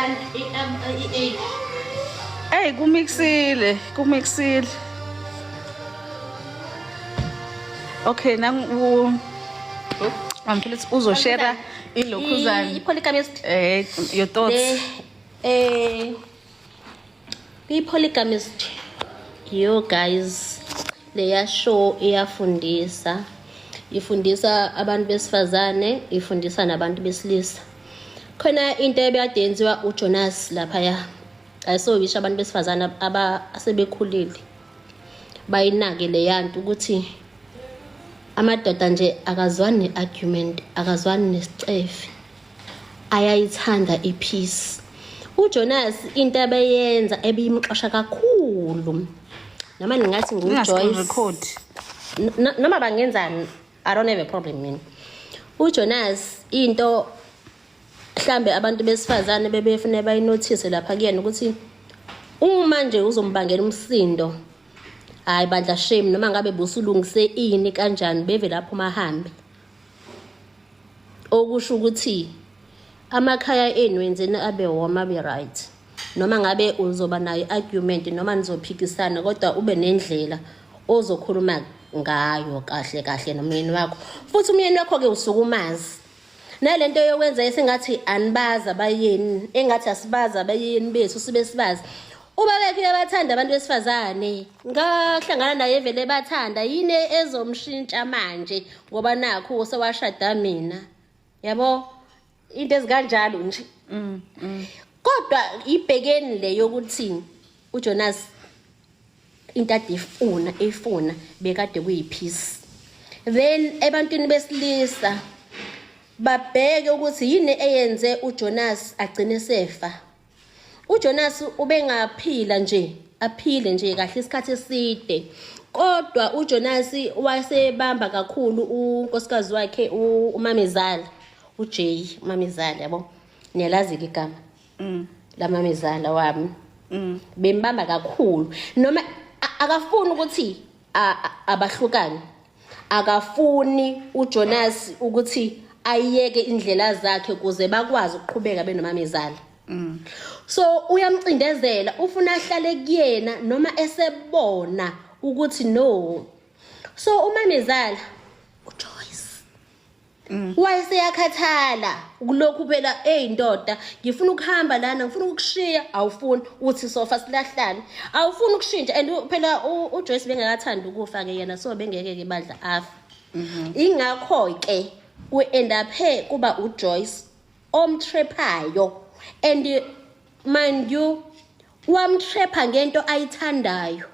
1 8. Hey, kumixile. Okay, nangu ngifuna uzoshare ilokhuzana. I-polygamist. Your thoughts. I-polygamist. Yo guys, leya show iyafundisa. Ifundisa abantu besifazane, ifundisa nabantu besilisa. Khona into ebeyadenziwa uJonas laphaya. Ayisobisha abantu besifazane asebekhulile. Bayinake leyanto ukuthi amadoda nje akazwani neargument, akazwani nesicefe. Ayayithanda ipeace. uJonas into abeyenza ebimxosha kakhulu. Noma ningathi nguJoyce. Noma bangenzani, I don't have a problem mina. uJonas into mhlambe abantu besifazane bebefune bayinotice lapha kuyena ukuthi uma nje uzombangela umsindo hayi bandla shame noma ngabe busulungise ini kanjani beve lapho mahambe. Okusho ukuthi amakhaya enu wenzeni abe woma be right. Noma ngabe uzoba nayo argument noma nizophikisana kodwa ube nendlela ozokhuluma ngayo kahle nomyeni wakho. Futhi umyeni wakho ke usukumazi. Nalento yokwenza esingathi anibaza bayeni, engathi asibaza bayeni bethu sibe sibazi. Uba bekhe bathanda abantu besifazane, ngahlangana naye vele bathanda yini ezomshintsha manje ngoba nakho sewashada mina. Yabo into ezikanjalo nje. Kodwa ibhekeni le yokuthi uJonas into ade efuna bekade kuyipeace. Then ebantwini besilisa babheke ukuthi yini eyenze uJonas agcine sefa. uJonas ubengaphila nje, aphile nje kahle isikhathi eside. Kodwa uJonas wasebamba kakhulu unkosikazi wakhe uMamezala, uJay uMamezala yabo. Niyalazi ke igama. LaMamezala wami. Bembamba kakhulu. Noma akafuni ukuthi abahlukane. Akafuni uJonas ukuthi ayeke indlela zakhe kuze bakwazi ukuqhubeka benomamezala. So uyamcindezela ufuna ahlale kuyena noma esebona ukuthi no. So umamezala uJoyce wayeseyakhathala kulokhu phela ndoda ngifuna ukuhamba lana ngifuna ukushiya awufuni uthi sofa silahlane awufuni ukushintsha and phela uJoyce bengakathanda ukufa ke yena so bengeke ke badla afa. Ingakho ke we-end up kuba uJoyce omtrephayo and mind you wamtrepha ngento ayithandayo,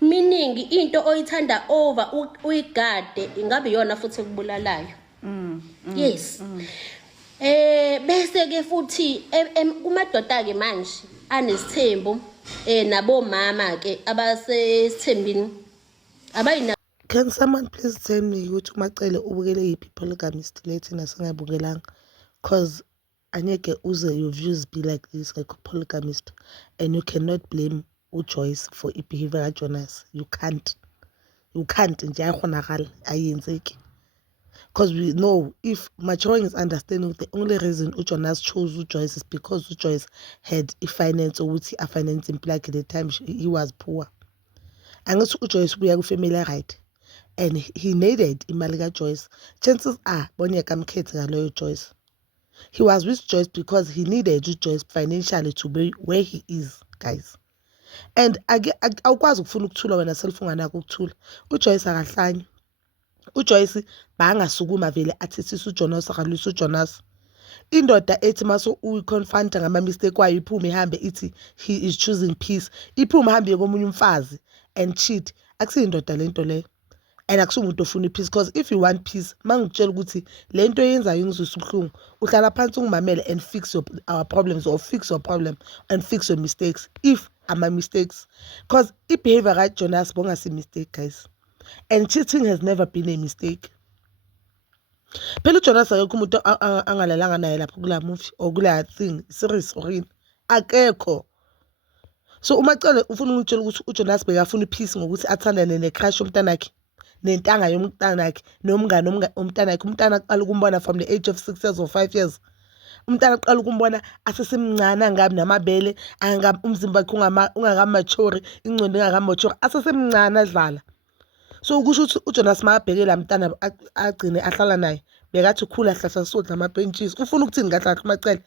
meaning into oyithanda over uyigade ingabe yona futhi ekubulalayo. Yes. Bese ke futhi kumadoda ke manje anesithembu nabo mama ke abasesithembini abayina. Can someone please tell me ukuthi umacele ubukele yiphi polygamist late nasingabukelanga, cause anyeke uze your views be like this like polygamist and you cannot blame uJoyce for behavior kaJonas. You can't nje aykhonakala ayenzeki, because we know if maturing is understanding the only reason uJonas chose uJoyce is because uJoyce had a finance ukuthi a finance implike the time he was poor. Angithi uJoyce ubuya ku family right and he needed imali kaJoyce. Chances are bonyeka amkhethe ngaloyo Joyce. He was with Joyce because he needed uJoyce financially to be where he is, guys. And awukwazi ukufuna ukuthula wena selfungana ukuthula. uJoyce akahlanye. uJoyce bangasukuma vele athethisa uJonas akalwisa uJonas. Indoda ethi maso uyiconfront ngama mistake wayo iphume ihambe ithi he is choosing peace. Iphume ihambe komunye umfazi and cheat. Akusiyindoda lento le. And akusumuntu ofuna peace, because if you want peace mangitshela ukuthi lento yenza ingizwisa ubuhlungu uhlala phansi ungimamele and fix our problems or fix your problem and fix your mistakes if ama mistakes, because behavior kaJonas bongasi mistake guys, and cheating has never been a mistake. Phela uJonas akekho umuntu angalalanga naye lapha kula movie or kula thing series or in akekho. So umacele ufuna ukutshela ukuthi uJonas bekafuna peace ngokuthi athandane necrush yomntanakhe nentanga yomntanakhe nomngane umntanakhe umntana aqala ukumbona from the age of 6 years or 5 years. umntana aqala ukumbona asesemncane angabi namabele umzimba wakhe ungakamature ingcondo ingakamature asesemncane adlala. So kusho ukuthi uJonas makabheke la mntana agcine ahlala naye bekathi ukhula hlahla sodla ama-benches ufuna ukuthini kahle Macele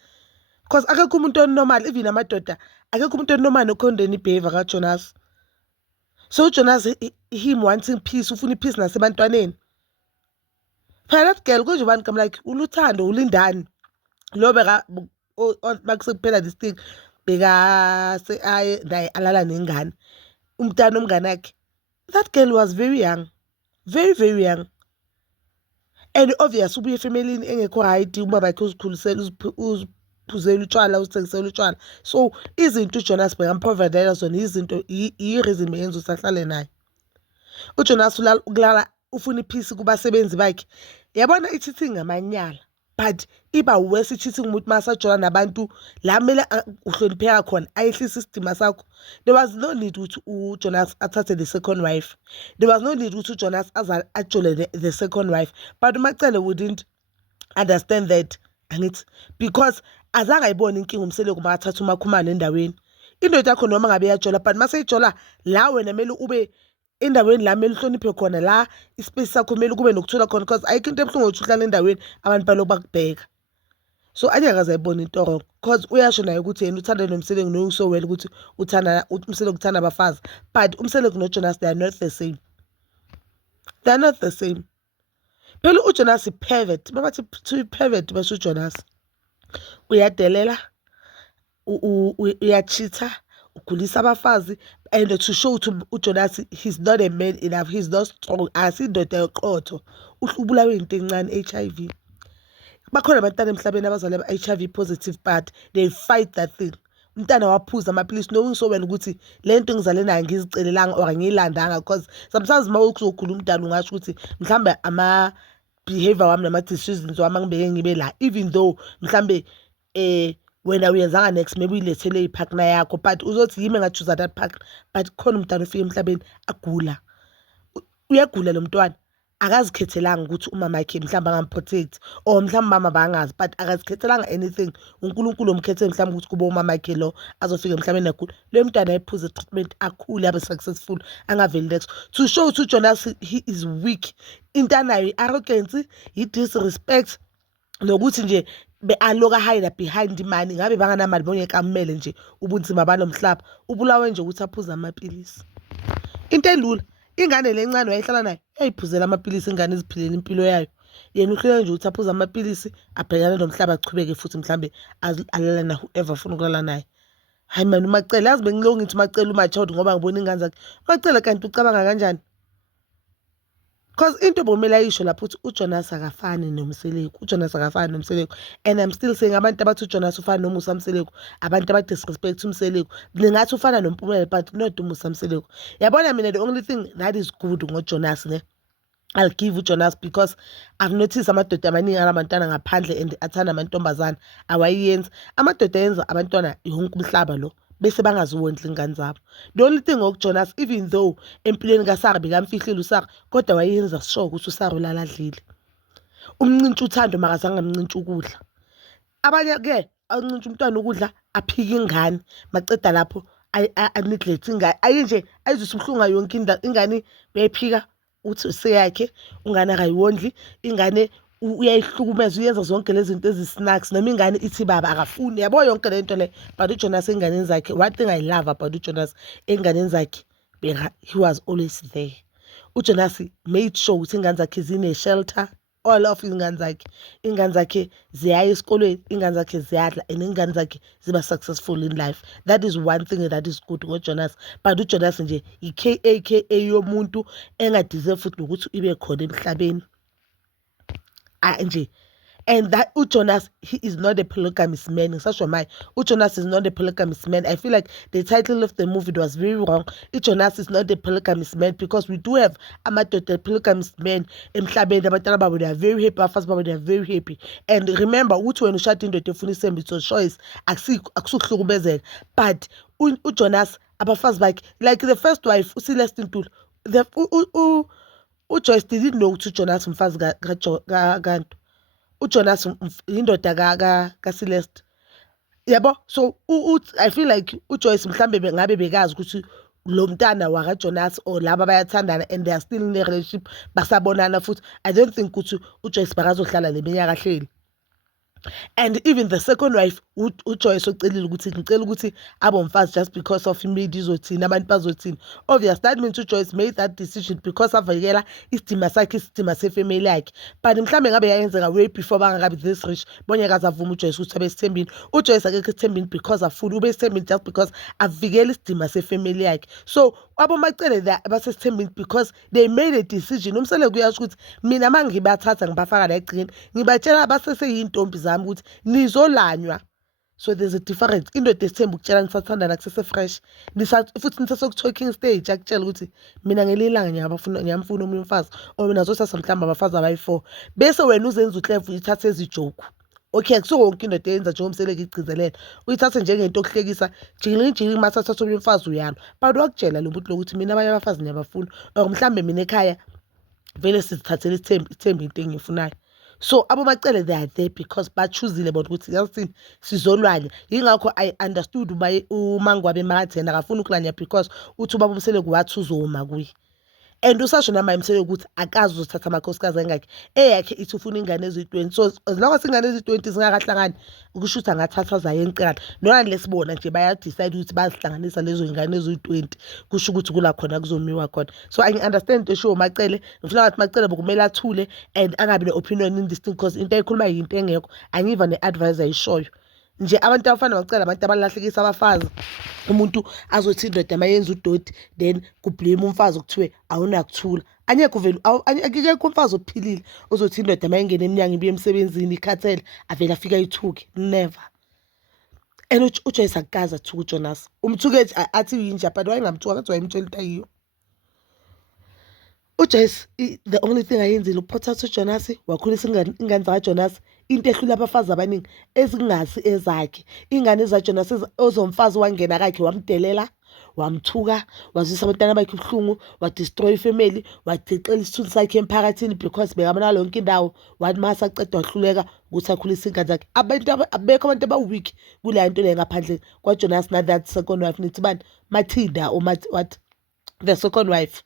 because akekho umuntu onormal even amadoda akekho umuntu onormal okhondena ibehavior kaJonas. So uJonas him wanting peace ufuna ipeace nasebantwaneni. Phela that girl kunje ubani kam like uLuthando ulindani lo beka makusekuphela this thing beka se aye naye alala nengane umntana omngane wakhe. That girl was very young, very young. And obvious ubuye efamilini engekho right ubaba yakhe uzikhulisela uziphuzela utshwala uzithengisela utshwala. So izinto uJonas bekamprovidela zona izinto i-reason beyenza usahlale naye. uJonas ukulala ufuna ipeace kubasebenzi bakhe. Yabona i-cheating ngamanyala but iba worse i-cheating umuntu masajola nabantu la kumele uhlonipheka khona ayehlisa isidima sakho. There was no need ukuthi uJonas athathe the second wife. There was no need ukuthi uJonas ajole the second wife. But uMacele wouldn't understand that angithi because azange ayibone inkinga umseleko makathatha uMakhumane endaweni. Indoda yakho noma ngabe yajola but maseyijola la wena kumele ube endaweni la kumele uhloniphe khona la ispace sakho kumele kube nokuthula khona because ayikho into ebuhlungu ukuthi uhlala endaweni abantu balokhu bakubheka. So anyakaze ayibona into wrong because uyasho naye ukuthi yena uthanda nomseleko noyuso well ukuthi umseleko uthanda abafazi but umseleko noJonas they are not the same. They are not the same. Phela uJonas pervert babathi to pervert basho uJonas uyadelela uyacheater ukhulisa abafazi and to show to uJonas he's not a man enough, he's not strong, asindoda yoqotho ubulawe into encane HIV. Bakhona abantwana emhlabeni abazalwa HIV positive but they fight that thing. Umntana waphuza amapilisi knowing so well ukuthi lento ngizale nayo ngizicelelanga or ngiyilandanga because sometimes mawukuzokhula umntana ungasho ukuthi mhlambe ama behavior wami nama decisions wami ngibeke ngibe la even though mhlambe wena uyenzanga next maybe uyilethele ipartner yakho but uzothi yimi ngachoose that partner but khona umntana ufike emhlabeni agula. Uyagula lo mntwana akazikhethelanga ukuthi umama yakhe mhlamba ngamprotect or mhlamba mama bangazi but akazikhethelanga anything. uNkulunkulu omkhethe mhlamba ukuthi kuba umama yakhe lo azofika emhlabeni agula. Lo mntwana ayiphuze treatment akhule abe successful angaveli next to show to Jonas he is weak. Intanayo arrogance, disrespect nokuthi nje aloka hide behind imali ngabe banganamali bongeka amele nje ubunzima banomhlaba ubulawe nje ukuthi aphuza amapilisi. Into elula ingane lencane wayihlala nayo yayiphuzela amapilisi ingane iziphilela impilo yayo yena uhlele nje ukuthi aphuza amapilisi abhekana nomhlaba achubeke futhi mhlambe alala na whoever ufuna ukulala naye. Hayi man uMacele yazi bengiloko ngithi uMacele umachild ngoba ngibona ingane zakhe. uMacele kanti ucabanga kanjani? Because into bomela ayisho lapho ukuthi uJonas akafani nomseleko. uJonas akafani nomseleko and I'm still saying abantu abathi uJonas ufana noMusa Mseleko abantu abadisrespect uMseleko ningathi ufana noMpumela but not uMusa Mseleko. Yabona mina the only thing that is good ngoJonas ne I'll give uJonas because I've noticed amadoda amaningi alabantwana ngaphandle and athanda amantombazana awayenza amadoda yenza abantwana yonke umhlaba lo bese bangaziwondla ingane zabo. The only thing ngoJonas even though empilweni kaSara bekamfihlile uSara kodwa wayenza sure ukuthi uSara ulala adlile. Umncinci uthando makazange amncinci ukudla. Abanye ke ancinci umntwana ukudla aphika ingane maceda lapho neglect ingane ayinje ayizusubhlunga yonke ingane beyiphika uthi useyakhe ungane akayiwondli ingane uyayihlukumeza uyenza zonke lezi zinto snacks noma ingane ithi baba akafuni yabo yonke lento le but uJonas enganeni zakhe one thing I love about uJonas enganeni zakhe he was always there. uJonas made sure ukuthi ingane zakhe zine shelter all of ingane zakhe ziyaya esikolweni ingane zakhe ziyadla and ingane zakhe ziba successful in life. That is one thing that is good ngoJonas but uJonas nje iKAKA yomuntu engadeserve futhi ukuthi ibe khona emhlabeni nje. And that uJonas he is not a polygamous man. uJonas is not a polygamous man. I feel like the title of the movie was very wrong. uJonas is not a polygamous man because we do have amadoda polygamous men emhlabeni abantwana babo they are very happy abafazi babo they are very happy. And remember ukuthi wena ushada indoda efuna isembe it's a choice akusuhlukumezeka but uJonas abafazi bakhe like the first wife uCelestine Ntuli uJoyce didn't know ukuthi uJonas umfazi kaNtu uJonas indoda kaCeleste. Yabo, so I feel like uJoyce mhlambe ngabe bekazi ukuthi lo mntana wakaJonas or laba bayathandana and they are still in a relationship basabonana futhi. I don't think ukuthi uJoyce bakazohlala leminyaka hleli. And even the second wife uJoyce ocelile ukuthi ngicela ukuthi abomfazi just because of imidi izothina abantu bazothina. Obvious that means uJoyce made that decision because avikela isidima sakhe isidima sefamily yakhe. But mhlambe ngabe yayenzeka way before bangakabi this rich bonyakazi avuma uJoyce ukuthi abe sithembini. uJoyce akekho sithembini because afuna ube sithembini just because avikela isidima sefamily yakhe. So abomacele basesithembini because they made a decision. Umsele kuyasho ukuthi mina mangibathatha ngibafaka la egcini ngibatshela baseseyintombi zami ukuthi nizolanywa. So there's a difference. Indoda esithemba ukutshela nisathandana kusese fresh futhi nisasoku-talking stage akutshela ukuthi mina ngelilanga ngiyamfuna omunye umfazi or mina zosasa mhlawumbe abafazi abayi-4 bese wena uzenza uhleva uyithathe ezijoku. Okay, kusuke wonke indoda eyenza njengomseleki igcizelela uyithathe njengento okuhlekisa jikilinjikili masathatha omunye umfazi uyalwa. But wakutshela lo muntu lokuthi mina abanye abafazi ngiyabafuna or mhlawumbe mina ekhaya vele sizithathele ithemba into engiyifunayo. So abomacele they are there because bachuzile bona ukuthi yasini sizolwanya. Yingakho I understood uMangwabe makathena akafuna ukulanya because uthi ubaba umseleki wathi uzoma kuye. And usasho nama imseleki ukuthi akazi uzothatha amakhosikazi engakhe eyakhe ithi ufuna ingane eziyi-20. So as long as ingane eziyi-20 zingakahlangani ukusho ukuthi angathatha zayo enkqala noma lesibona nje bayadecide ukuthi bazihlanganisa lezo ingane eziyi-20 kusho ukuthi kula khona kuzomiwa khona. So I understand into esho Macele ngifuna ngathi Macele bokumele athule and angabi ne-opinion in this thing because into ekhuluma yinto engekho angiva ne-advice ayishoyo. Nje abantu abafana bacela abantu abalahlekisa abafazi umuntu azothi indoda mayenza udoti then kublame umfazi ukuthiwe awunakuthula. Anyekho vele akekho umfazi ophilile ozothi indoda mayengena eminyanga ibuye emsebenzini ikhathele avele afika ayithuke. Never. And uJoyce akukazi athuka uJonas umthukethi athi uyinja but wayengamthuka kathi wayemtshela into ayiyo. uJoyce the only thing ayenzile ukuphothasa uJonas wakhulisa ingane zakaJonas into ehlula abafazi abaningi ezingasi ezakhe. Ingane zaJonas ozomfazi wangena kakhe wamdelela wamthuka wazisa abantwana bakhe ubuhlungu wadestroy ifamily wadicela isithunzi sakhe emphakathini because bekamana lonke indawo wathi mase aqeda wahluleka ukuthi akhulise ingane zakhe. Abekho abantu abaweak kule nto le ngaphandle kwaJonas na that second wife nithi bani Matilda or what the second wife.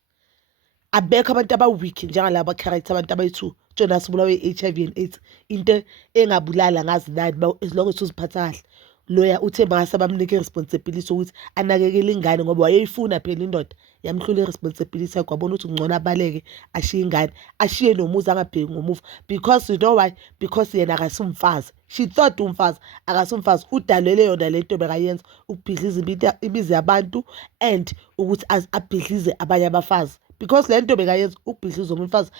Abekho abantu abaweak njengalabo character abantu abayi-2. Jonas ubulawe HIV and AIDS into engabulala ngazi that as long as uziphatha kahle. Lawyer uthe bangase bamnike responsibility ukuthi anakekele ingane ngoba wayeyifuna phela indoda yamhlula responsibility yakhe wabona ukuthi ngcono abaleke ashiye ingane ashiye nomuzi angabheki ngomuva because you know why because yena akasumfazi. She thought umfazi akasumfazi udalele yona lento bekayenza ukubhidliza imizi yabantu and ukuthi abhidlize abanye abafazi because lento bekayenza ukubhidliza umfazi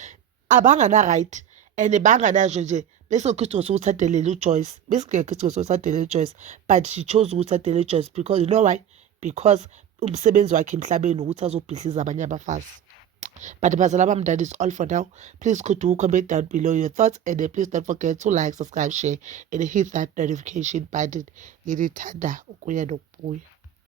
abangana right and banganajo nje bese ukhithi usuthathele uJoyce besikekho ukuthi usuthathele uJoyce but she chose ukuthathele uJoyce because you know why because umsebenzi wakhe emhlabeni ukuthi azobhidliza abanye abafazi. But bazala bam, that is all for now. Please could do comment down below your thoughts and please don't forget to like, subscribe, share and hit that notification button. Ngithanda ukuya nokubuya.